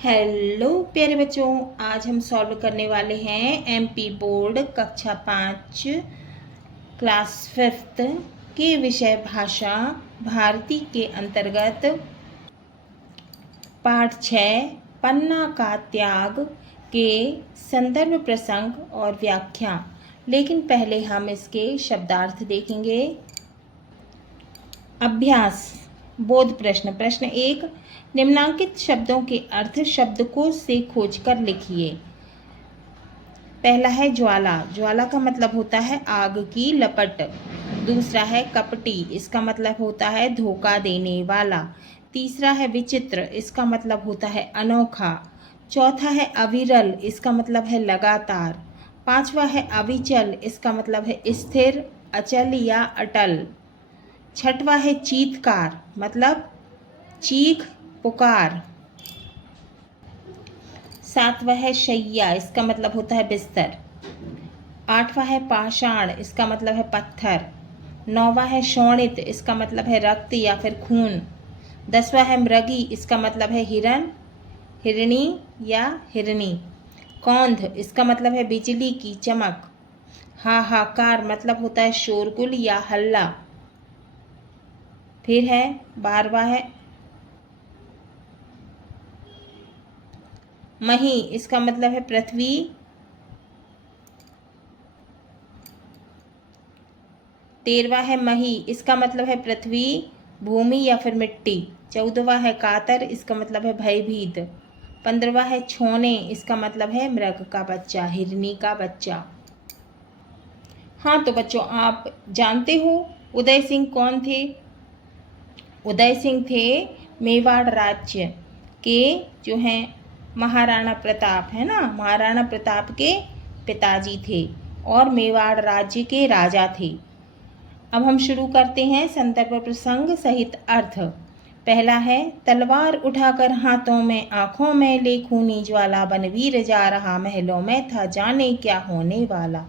Hello प्यारे बच्चों, आज हम सॉल्व करने वाले हैं एमपी बोर्ड कक्षा 5 क्लास 5th के विषय भाषा भारती के अंतर्गत पाठ 6 पन्ना का त्याग के संदर्भ प्रसंग और व्याख्या। लेकिन पहले हम इसके शब्दार्थ देखेंगे। अभ्यास बोध प्रश्न। प्रश्न 1, निम्नांकित शब्दों के अर्थ शब्दकोश से खोजकर लिखिए। पहला है ज्वाला। ज्वाला का मतलब होता है आग की लपट। दूसरा है कपटी, इसका मतलब होता है धोखा देने वाला। तीसरा है विचित्र, इसका मतलब होता है अनोखा। चौथा है अविरल, इसका मतलब है लगातार। पांचवा है अविचल, इसका मतलब है स्थिर, अचल या अटल। छठवा है चीत्कार, मतलब चीख पुकार। सातवां है शैया, इसका मतलब होता है बिस्तर। आठवां है पाषाण, इसका मतलब है पत्थर। नौवां है शोणित, इसका मतलब है रक्त या फिर खून। 10वां है मृगी, इसका मतलब है हिरण, हिरणी या हिरनी। कौंध, इसका मतलब है बिजली की चमक। हाहाकार मतलब होता है शोरगुल या हल्ला। फिर है 12वां है मही, इसका मतलब है पृथ्वी। 13वां है मही, इसका मतलब है पृथ्वी, भूमि या फिर मिट्टी। 14वां है कातर, इसका मतलब है भयभीत। 15वां है छोने, इसका मतलब है मृग का बच्चा, हिरनी का बच्चा। हाँ तो बच्चों, आप जानते हो उदय सिंह कौन थे? उदय सिंह थे मेवाड़ राज्य के जो हैं महाराणा प्रताप, है ना, महाराणा प्रताप के पिताजी थे और मेवाड़ राज्य के राजा थे। अब हम शुरू करते हैं संदर्भ प्रसंग सहित अर्थ। पहला है तलवार उठाकर हाथों में आंखों में ले खूनी ज्वाला बनवीर जा रहा महलों में था जाने क्या होने वाला।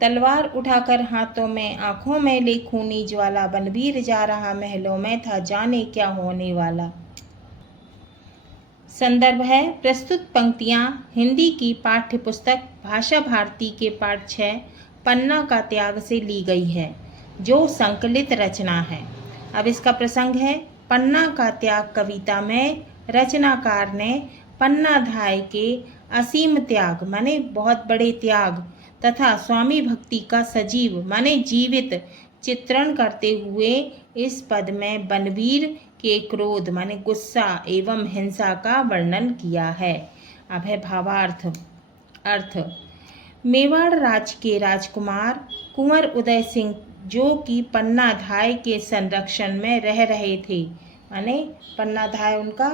तलवार उठाकर हाथों में आंखों में ले खूनी ज्वाला बनवीर जा रहा महलों में था जाने क्या होने वाला। संदर्भ है प्रस्तुत पंक्तियां हिंदी की पाठ्य पुस्तक भाषा भारती के पाठ 6 पन्ना का त्याग से ली गई है, जो संकलित रचना है। अब इसका प्रसंग है पन्ना का त्याग कविता में रचनाकार ने पन्नाधाय के असीम त्याग माने बहुत बड़े त्याग तथा स्वामी भक्ति का सजीव माने जीवित चित्रण करते हुए इस पद में बनवीर के क्रोध माने गुस्सा एवं हिंसा का वर्णन किया है। अब है भावार्थ। अर्थ, मेवाड़ राज्य के राजकुमार कुंवर उदय सिंह जो कि पन्नाधाय के संरक्षण में रह रहे थे, माने पन्नाधाय उनका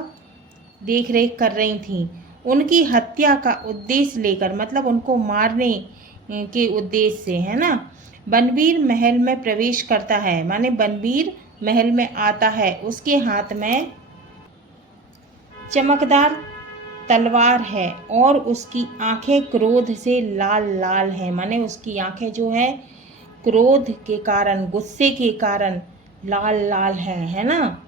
देख रेख कर रही थी, उनकी हत्या का उद्देश्य लेकर मतलब उनको मारने के उद्देश्य से, है ना, बनवीर महल में प्रवेश करता है, माने बनवीर महल में आता है। उसके हाथ में चमकदार तलवार है और उसकी आंखें क्रोध से लाल लाल हैं, माने उसकी आंखें जो है क्रोध के कारण गुस्से के कारण लाल लाल है ना।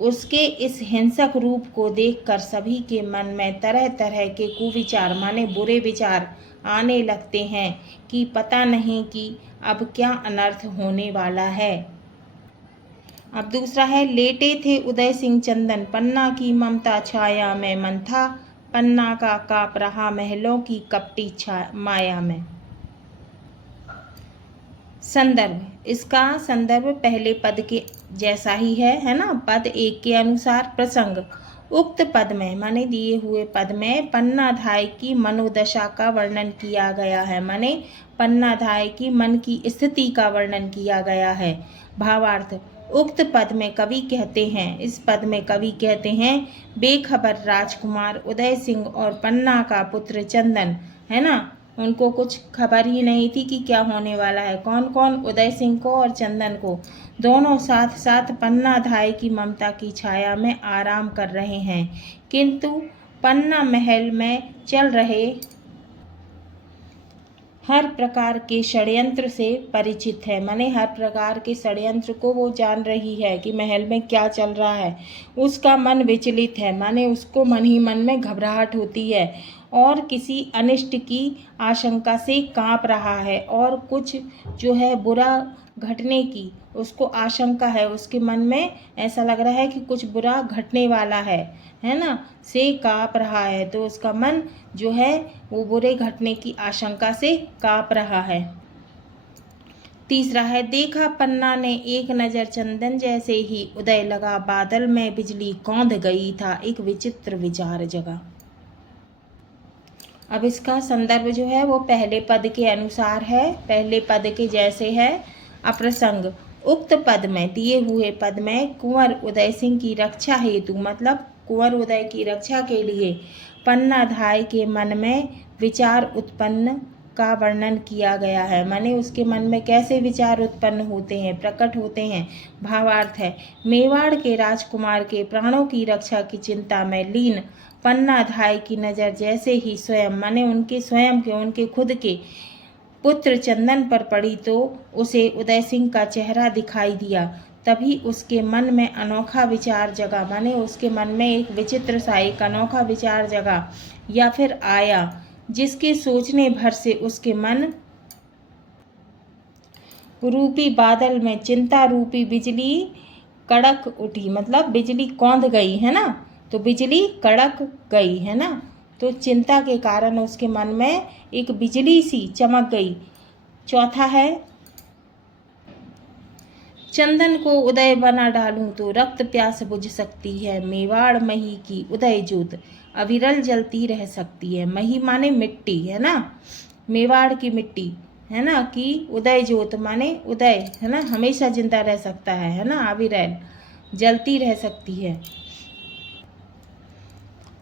उसके इस हिंसक रूप को देखकर सभी के मन में तरह तरह के कुविचार माने बुरे विचार आने लगते हैं कि पता नहीं कि अब क्या अनर्थ होने वाला है। अब दूसरा है लेटे थे उदय सिंह चंदन पन्ना की ममता छाया में मन था पन्ना का काप रहा महलों की कपटी माया में। संदर्भ, इसका संदर्भ पहले पद के जैसा ही है ना। पद 1 के अनुसार प्रसंग, उक्त पद में माने दिए हुए पद में पन्नाधाय की मनोदशा का वर्णन किया गया है, माने पन्नाधाय की मन की स्थिति का वर्णन किया गया है। भावार्थ, उक्त पद में कवि कहते हैं, इस पद में कवि कहते हैं बेखबर राजकुमार उदय सिंह और पन्ना का पुत्र चंदन, है ना, उनको कुछ खबर ही नहीं थी कि क्या होने वाला है। कौन कौन? उदय सिंह को और चंदन को, दोनों साथ साथ पन्नाधाय की ममता की छाया में आराम कर रहे हैं, किंतु पन्ना महल में चल रहे हर प्रकार के षड्यंत्र से परिचित है, माने हर प्रकार के षड्यंत्र को वो जान रही है कि महल में क्या चल रहा है। उसका मन विचलित है, माने उसको मन ही मन में घबराहट होती है और किसी अनिष्ट की आशंका से कांप रहा है, और कुछ जो है बुरा घटने की उसको आशंका है। उसके मन में ऐसा लग रहा है कि कुछ बुरा घटने वाला है ना, से काँप रहा है। तो उसका मन जो है वो बुरे घटने की आशंका से काँप रहा है। तीसरा है, देखा पन्ना ने एक नज़र चंदन जैसे ही उदय लगा, बादल में बिजली कौंध गई था, एक विचित्र विचार जगा। अब इसका संदर्भ जो है वो पहले पद के अनुसार है, पहले पद के जैसे है। अप्रसंग, उक्त पद में दिए हुए पद में कुंवर उदय सिंह की रक्षा हेतु, मतलब कुंवर उदय की रक्षा के लिए पन्नाधाय के मन में विचार उत्पन्न का वर्णन किया गया है। माने उसके मन में कैसे विचार उत्पन्न होते हैं, प्रकट होते हैं। भावार्थ है, मेवाड़ के राजकुमार के प्राणों की रक्षा की चिंता में लीन पन्नाधाय की नज़र जैसे ही स्वयं, माने उनके स्वयं के, उनके खुद के पुत्र चंदन पर पड़ी तो उसे उदय सिंह का चेहरा दिखाई दिया। तभी उसके मन में अनोखा विचार जगा, माने उसके मन में एक विचित्र सा एक अनोखा विचार जगा या फिर आया, जिसके सोचने भर से उसके मन रूपी बादल में चिंता रूपी बिजली कड़क उठी, मतलब बिजली कौंध गई है ना, तो बिजली कड़क गई है ना, तो चिंता के कारण उसके मन में एक बिजली सी चमक गई। चौथा है, चंदन को उदय बना डालूं तो रक्त प्यास बुझ सकती है, मेवाड़ मही की उदय ज्योत अविरल जलती रह सकती है। मही माने मिट्टी है ना, मेवाड़ की मिट्टी है ना, कि उदय ज्योत माने उदय है ना, हमेशा जिंदा रह सकता है ना, अविरल जलती रह सकती है।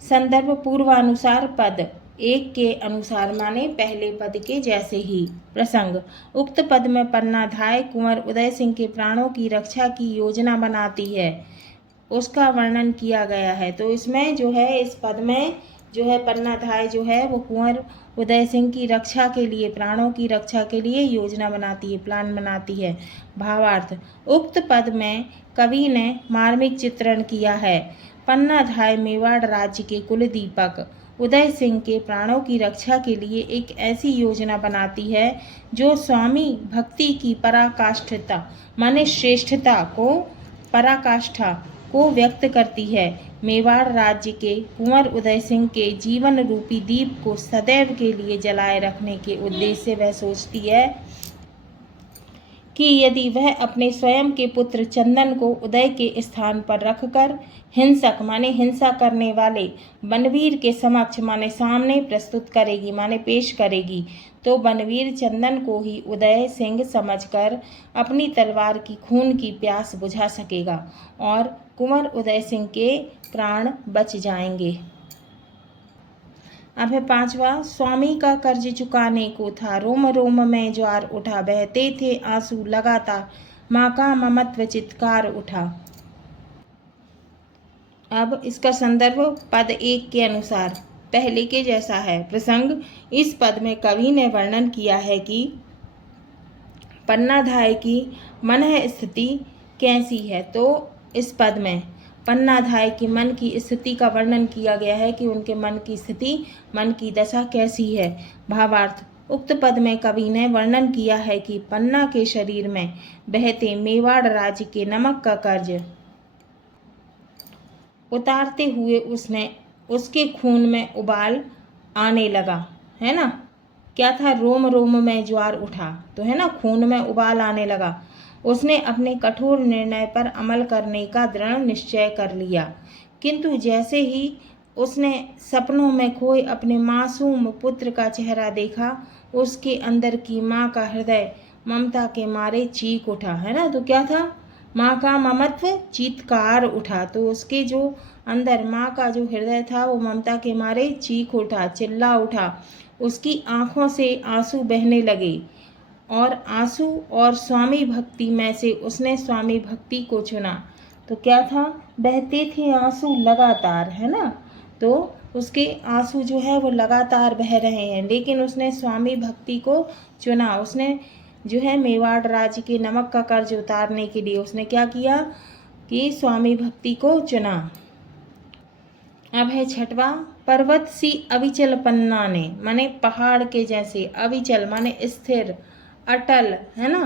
संदर्भ पूर्वानुसार पद एक के अनुसार, माने पहले पद के जैसे ही। प्रसंग, उक्त पद में पन्नाधाय कुंवर उदय सिंह के प्राणों की रक्षा की योजना बनाती है, उसका वर्णन किया गया है। तो इसमें जो है, इस पद में जो है पन्नाधाय जो है वो कुंवर उदय सिंह की रक्षा के लिए, प्राणों की रक्षा के लिए योजना बनाती है, प्लान बनाती है। भावार्थ, उक्त पद में कवि ने मार्मिक चित्रण किया है। पन्नाधाय मेवाड़ राज्य के कुलदीपक उदय सिंह के प्राणों की रक्षा के लिए एक ऐसी योजना बनाती है जो स्वामी भक्ति की पराकाष्ठता, माने श्रेष्ठता को, पराकाष्ठा को व्यक्त करती है। मेवाड़ राज्य के कुंवर उदय सिंह के जीवन रूपी दीप को सदैव के लिए जलाए रखने के उद्देश्य से वह सोचती है कि यदि वह अपने स्वयं के पुत्र चंदन को उदय के स्थान पर रखकर हिंसक, माने हिंसा करने वाले बनवीर के समक्ष, माने सामने प्रस्तुत करेगी, माने पेश करेगी, तो बनवीर चंदन को ही उदय सिंह समझकर अपनी तलवार की खून की प्यास बुझा सकेगा और कुंवर उदय सिंह के प्राण बच जाएंगे। अब है पांचवा, स्वामी का कर्ज चुकाने को था, रोम रोम में ज्वार उठा, बहते थे आंसू लगातार, माँ का ममत्व चित्कार उठा। अब इसका संदर्भ पद एक के अनुसार पहले के जैसा है। प्रसंग, इस पद में कवि ने वर्णन किया है कि पन्नाधाय की मन स्थिति कैसी है। तो इस पद में पन्नाधाय की मन की स्थिति का वर्णन किया गया है कि उनके मन की स्थिति, मन की दशा कैसी है। भावार्थ, उक्त पद में कवि ने वर्णन किया है कि पन्ना के शरीर में बहते मेवाड़ राज्य के नमक का कर्ज उतारते हुए उसके खून में उबाल आने लगा, है ना। क्या था, रोम रोम में ज्वार उठा, तो है ना, खून में उबाल आने लगा। उसने अपने कठोर निर्णय पर अमल करने का दृढ़ निश्चय कर लिया, किंतु जैसे ही उसने सपनों में खोए अपने मासूम पुत्र का चेहरा देखा, उसके अंदर की माँ का हृदय ममता के मारे चीख उठा, है ना। तो क्या था, माँ का ममत्व चीत्कार उठा, तो उसके जो अंदर माँ का जो हृदय था वो ममता के मारे चीख उठा, चिल्ला उठा, उसकी आँखों से आंसू बहने लगे और आंसू और स्वामी भक्ति में से उसने स्वामी भक्ति को चुना। तो क्या था, बहते थे आंसू लगातार, है ना। तो उसके आंसू जो है वो लगातार बह रहे हैं, लेकिन उसने स्वामी भक्ति को चुना। उसने जो है मेवाड़ राज्य के नमक का कर्ज उतारने के लिए उसने क्या किया कि स्वामी भक्ति को चुना। अब है छठवा, पर्वत सी अविचल पन्ना ने, माने पहाड़ के जैसे, अविचल माने स्थिर अटल, है ना।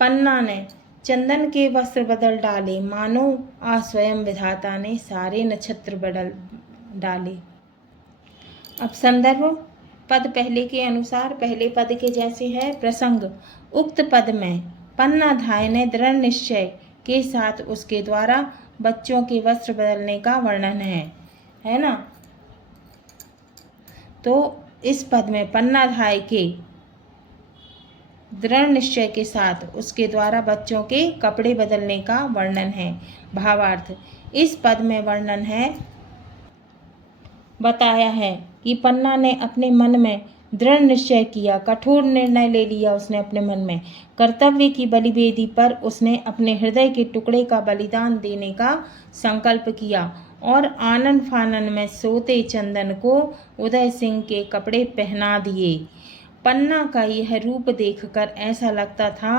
पन्ना ने चंदन के वस्त्र बदल डाले, मानो आ स्वयं विधाता ने सारे नक्षत्र बदल डाले। अब संदर्भ, पद पहले के अनुसार पहले पद के जैसे है। प्रसंग, उक्त पद में पन्नाधाय ने दृढ़ निश्चय के साथ उसके द्वारा बच्चों के वस्त्र बदलने का वर्णन है ना। तो इस पद में पन्नाधाय के दृढ़ निश्चय के साथ उसके द्वारा बच्चों के कपड़े बदलने का वर्णन है। भावार्थ, इस पद में वर्णन है, बताया है कि पन्ना ने अपने मन में दृढ़ निश्चय किया, कठोर निर्णय ले लिया उसने अपने मन में। कर्तव्य की बलिवेदी पर उसने अपने हृदय के टुकड़े का बलिदान देने का संकल्प किया और आनन फानन में सोते चंदन को उदय सिंह के कपड़े पहना दिए। पन्ना का यह रूप देखकर ऐसा लगता था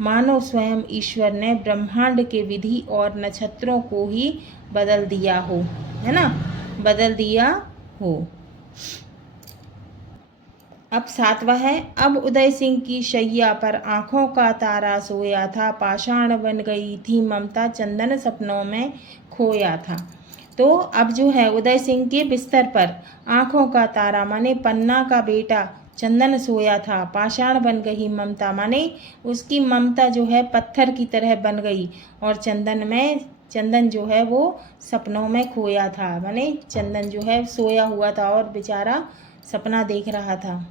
मानो स्वयं ईश्वर ने ब्रह्मांड के विधि और नक्षत्रों को ही बदल दिया हो, है ना, बदल दिया हो। अब सातवां है, अब उदय सिंह की शैया पर आंखों का तारा सोया था, पाषाण बन गई थी ममता, चंदन सपनों में खोया था। तो अब जो है उदय सिंह के बिस्तर पर आंखों का तारा माने पन्ना का बेटा चंदन सोया था, पाषाण बन गई ममता माने उसकी ममता जो है पत्थर की तरह बन गई, और चंदन जो है वो सपनों में खोया था, माने चंदन जो है सोया हुआ था और बेचारा सपना देख रहा था।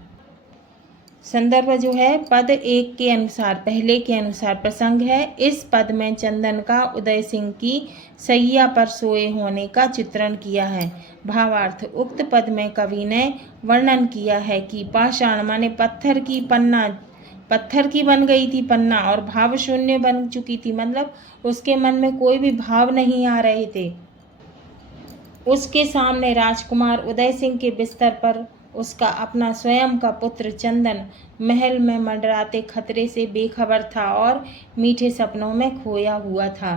संदर्भ जो है पद एक के अनुसार पहले के अनुसार प्रसंग है। इस पद में चंदन का उदय सिंह की सैया पर सोए होने का चित्रण किया है। भावार्थ, उक्त पद में कवि ने वर्णन किया है कि पाषाण माने पत्थर की पन्ना, पत्थर की बन गई थी पन्ना और भाव शून्य बन चुकी थी, मतलब उसके मन में कोई भी भाव नहीं आ रहे थे। उसके सामने राजकुमार उदय सिंह के बिस्तर पर उसका अपना स्वयं का पुत्र चंदन महल में मंडराते खतरे से बेखबर था और मीठे सपनों में खोया हुआ था।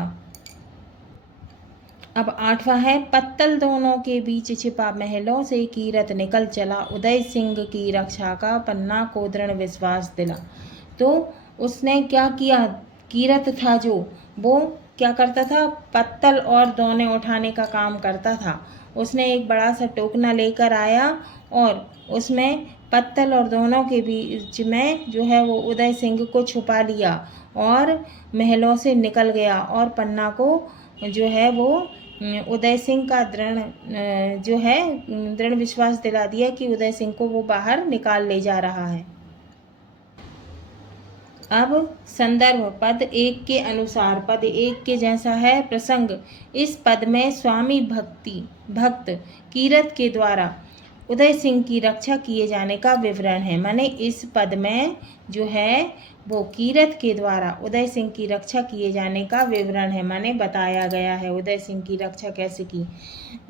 अब आठवां है, पत्तल दोनों के बीच छिपा महलों से कीरत निकल चला, उदय सिंह की रक्षा का पन्ना को दृढ़ विश्वास दिला। तो उसने क्या किया, कीरत था जो, वो क्या करता था, पत्तल और दोने उठाने का काम करता था। उसने एक बड़ा सा टोकना लेकर आया और उसमें पत्तल और दोनों के बीच में जो है वो उदय सिंह को छुपा लिया और महलों से निकल गया और पन्ना को जो है वो उदय सिंह का दृढ़ विश्वास दिला दिया कि उदय सिंह को वो बाहर निकाल ले जा रहा है। अब संदर्भ, पद एक के अनुसार पद एक के जैसा है। प्रसंग, इस पद में स्वामी भक्त कीरत के द्वारा उदय सिंह की रक्षा किए जाने का विवरण है। माने इस पद में जो है वो कीरत के द्वारा उदय सिंह की रक्षा किए जाने का विवरण है, माने बताया गया है उदय सिंह की रक्षा कैसे की।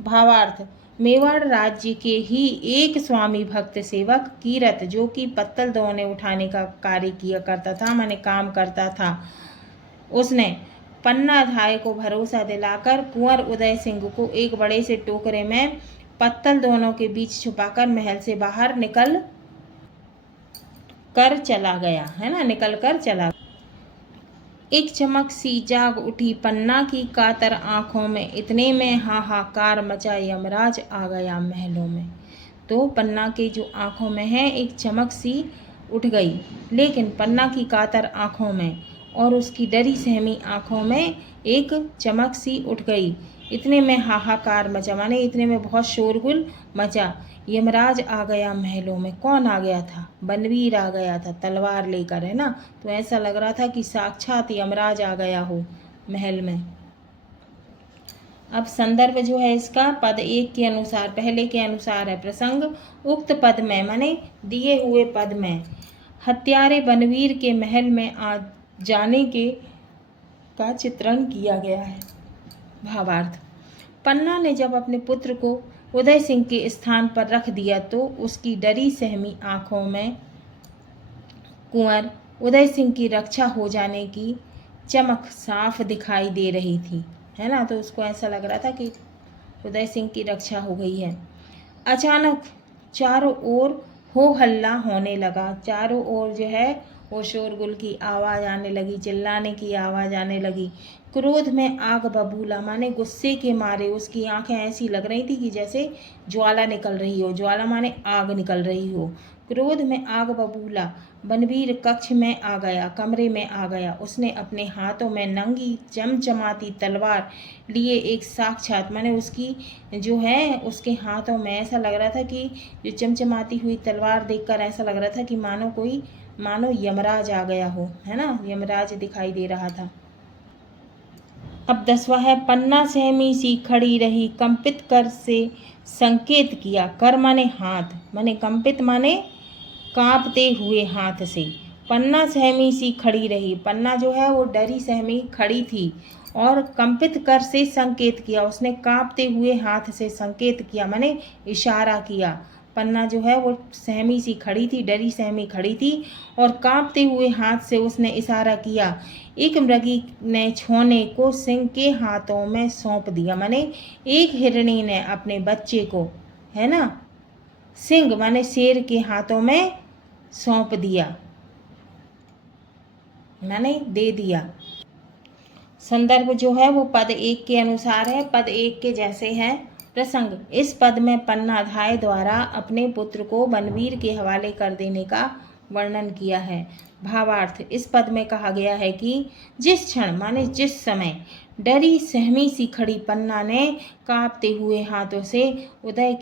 भावार्थ, मेवाड़ राज्य के ही एक स्वामी भक्त सेवक कीरत, जो कि पत्तल दोने उठाने का कार्य किया करता था, माने काम करता था, उसने पन्नाधाय को भरोसा दिलाकर कुंवर उदय सिंह को एक बड़े से टोकरे में पत्तल दोनों के बीच छुपाकर महल से बाहर निकल कर चला गया, है ना, निकल कर चला। एक चमक सी जाग उठी पन्ना की कातर आंखों में, इतने में हाहाकार मचा, यमराज आ गया महलों में। तो पन्ना के जो आंखों में है एक चमक सी उठ गई, लेकिन पन्ना की कातर आंखों में और उसकी डरी सहमी आंखों में एक चमक सी उठ गई। इतने में हाहाकार मचा, माने इतने में बहुत शोरगुल मचा। यमराज आ गया महलों में। कौन आ गया था, बनवीर आ गया था तलवार लेकर, है ना। तो ऐसा लग रहा था कि साक्षात यमराज आ गया हो महल में। अब संदर्भ जो है इसका पद एक के अनुसार पहले के अनुसार है। प्रसंग, उक्त पद में माने दिए हुए पद में हत्यारे बनवीर के महल में आ जाने का चित्रण किया गया है। भावार्थ, पन्ना ने जब अपने पुत्र को उदय सिंह के स्थान पर रख दिया तो उसकी डरी सहमी आंखों में कुंवर उदय सिंह की रक्षा हो जाने की चमक साफ दिखाई दे रही थी, है ना। तो उसको ऐसा लग रहा था कि उदय सिंह की रक्षा हो गई है। अचानक चारों ओर हो हल्ला होने लगा। चारों ओर जो है वो शोरगुल की आवाज़ आने लगी, चिल्लाने की आवाज़ आने लगी। क्रोध में आग बबूला, माने गुस्से के मारे उसकी आंखें ऐसी लग रही थी कि जैसे ज्वाला निकल रही हो, ज्वाला माने आग निकल रही हो। क्रोध में आग बबूला बनवीर कक्ष में आ गया, कमरे में आ गया। उसने अपने हाथों में नंगी चमचमाती तलवार लिए एक साक्षात, माने उसकी जो है उसके हाथों में ऐसा लग रहा था कि जो चमचमाती हुई तलवार देखकर ऐसा लग रहा था कि मानो यमराज आ गया हो, है ना। यमराज दिखाई दे रहा था। अब 10वां है, पन्ना सहमी सी खड़ी रही, कंपित कर से संकेत किया। कर माने हाथ, माने कंपित माने कांपते हुए हाथ से। पन्ना सहमी सी खड़ी रही, पन्ना जो है वो डरी सहमी खड़ी थी और कंपित कर से संकेत किया, उसने कांपते हुए हाथ से संकेत किया, माने इशारा किया। पन्ना जो है वो सहमी सी खड़ी थी, डरी सहमी खड़ी थी और कांपते हुए हाथ से उसने इशारा किया। एक मृगी ने छोने को सिंह के हाथों में सौंप दिया, माने एक हिरणी ने अपने बच्चे को, है ना, सिंह माने शेर के हाथों में सौंप दिया, माने दे दिया। संदर्भ जो है वो पद 1 के अनुसार है, पद 1 के जैसे है। प्रसंग, इस पद में पन्नाधाय द्वारा अपने पुत्र को बनवीर के हवाले कर देने का वर्णन किया है। भावार्थ, इस पद में कहा गया है कि जिस क्षण माने जिस समय डरी सहमी सी खड़ी पन्ना ने कांपते हुए हाथों से उदय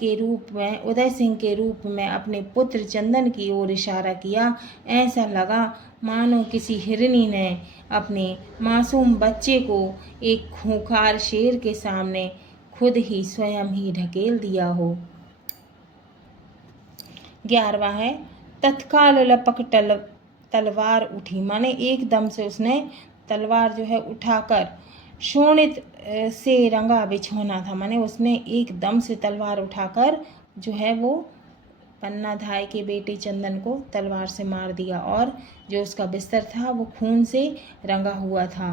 सिंह के रूप में अपने पुत्र चंदन की ओर इशारा किया, ऐसा लगा मानो किसी हिरनी ने अपने मासूम बच्चे को एक खूंखार शेर के सामने खुद ही स्वयं ही ढकेल दिया हो। 11वां है, तत्काल लपक तलवार उठी, माने एकदम से उसने तलवार जो है उठाकर शोणित से रंगा बिछौना था, माने उसने एकदम से तलवार उठाकर जो है वो पन्नाधाय के बेटे चंदन को तलवार से मार दिया और जो उसका बिस्तर था वो खून से रंगा हुआ था।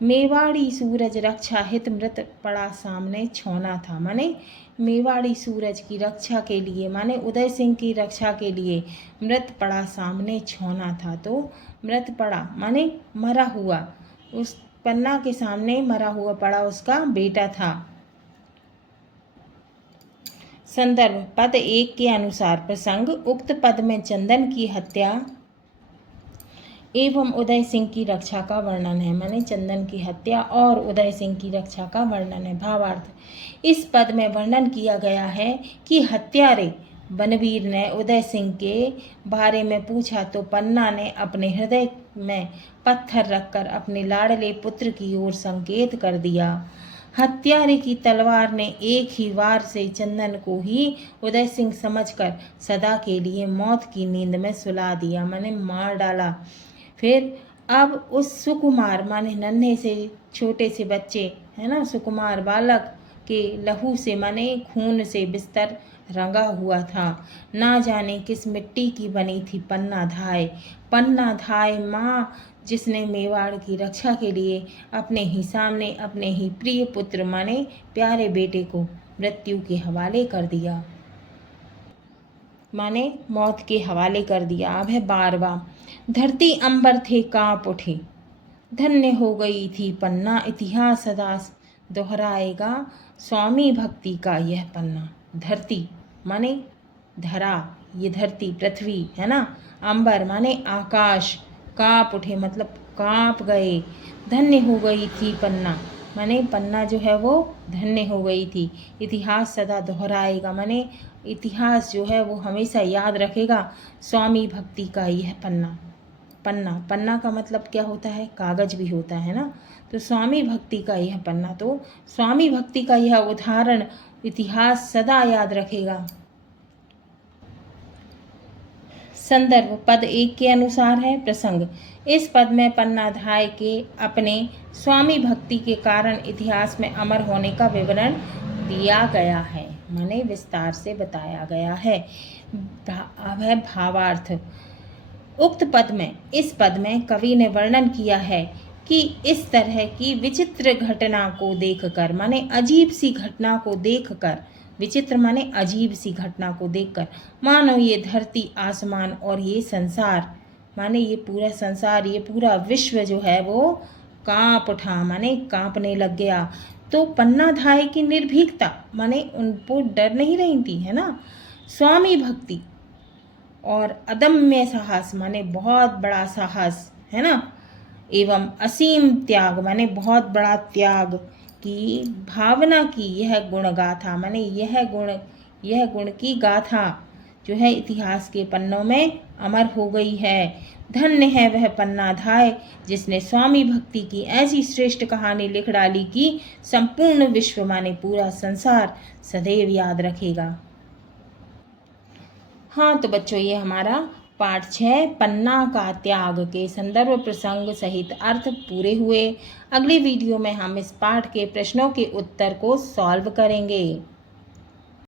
मेवाड़ी सूरज रक्षा हित मृत पड़ा सामने छौना था, माने मेवाड़ी सूरज की रक्षा के लिए, माने उदय सिंह की रक्षा के लिए मृत पड़ा सामने छौना था। तो मृत पड़ा माने मरा हुआ, उस पन्ना के सामने मरा हुआ पड़ा उसका बेटा था। संदर्भ, पद 1 के अनुसार प्रसंग, उक्त पद में चंदन की हत्या एवं उदय सिंह की रक्षा का वर्णन है, माने चंदन की हत्या और उदय सिंह की रक्षा का वर्णन है। भावार्थ, इस पद में वर्णन किया गया है कि हत्यारे बनवीर ने उदय सिंह के बारे में पूछा तो पन्ना ने अपने हृदय में पत्थर रखकर अपने लाडले पुत्र की ओर संकेत कर दिया। हत्यारे की तलवार ने एक ही वार से चंदन को ही उदय सिंह समझकर सदा के लिए मौत की नींद में सुला दिया, माने मार डाला। फिर अब उस सुकुमार माने नन्हे से छोटे से बच्चे, है ना, सुकुमार बालक के लहू से माने खून से बिस्तर रंगा हुआ था। ना जाने किस मिट्टी की बनी थी पन्नाधाय माँ, जिसने मेवाड़ की रक्षा के लिए अपने ही सामने अपने ही प्रिय पुत्र माने प्यारे बेटे को मृत्यु के हवाले कर दिया, माने मौत के हवाले कर दिया। अब है 12वां, धरती अंबर थे कांप उठे, धन्य हो गई थी पन्ना, इतिहास सदा दोहराएगा स्वामी भक्ति का यह पन्ना। धरती माने धरा, ये धरती पृथ्वी, है ना। अंबर माने आकाश, कांप उठे मतलब कांप गए। धन्य हो गई थी पन्ना, माने पन्ना जो है वो धन्य हो गई थी। इतिहास सदा दोहराएगा, माने इतिहास जो है वो हमेशा याद रखेगा स्वामी भक्ति का यह पन्ना। पन्ना का मतलब क्या होता है, कागज भी होता है ना। तो स्वामी भक्ति का यह पन्ना, तो स्वामी भक्ति का यह उदाहरण इतिहास सदा याद रखेगा। संदर्भ, पद 1 के अनुसार है। प्रसंग, इस पद में पन्नाधाय के अपने स्वामी भक्ति के कारण इतिहास में अमर होने का विवरण दिया गया है। माने विस्तार से बताया गया है। अब है भावार्थ। उक्त पद में, इस पद में कवि ने वर्णन किया है कि इस तरह की विचित्र घटना को देखकर, माने अजीब सी घटना को देखकर, विचित्र माने अजीब सी घटना को देखकर, मानो ये धरती आसमान और ये संसार, माने ये पूरा संसार, ये पूरा विश्व जो है वो कांप उठा, माने कांपने लग गया। तो पन्नाधाय की निर्भीकता, माने उनको डर नहीं रही थी, है ना। स्वामी भक्ति और अदम्य साहस, माने बहुत बड़ा साहस, है ना, एवं असीम त्याग, माने बहुत बड़ा त्याग की भावना की यह गुण गाथा, माने यह गुण की गाथा जो है इतिहास के पन्नों में अमर हो गई है। धन्य है वह पन्नाधाय जिसने स्वामी भक्ति की ऐसी श्रेष्ठ कहानी लिख डाली कि संपूर्ण विश्व, माने पूरा संसार, सदैव याद रखेगा। हाँ तो बच्चों, ये हमारा पाठ 6 पन्ना का त्याग के संदर्भ प्रसंग सहित अर्थ पूरे हुए। अगली वीडियो में हम इस पाठ के प्रश्नों के उत्तर को सॉल्व करेंगे।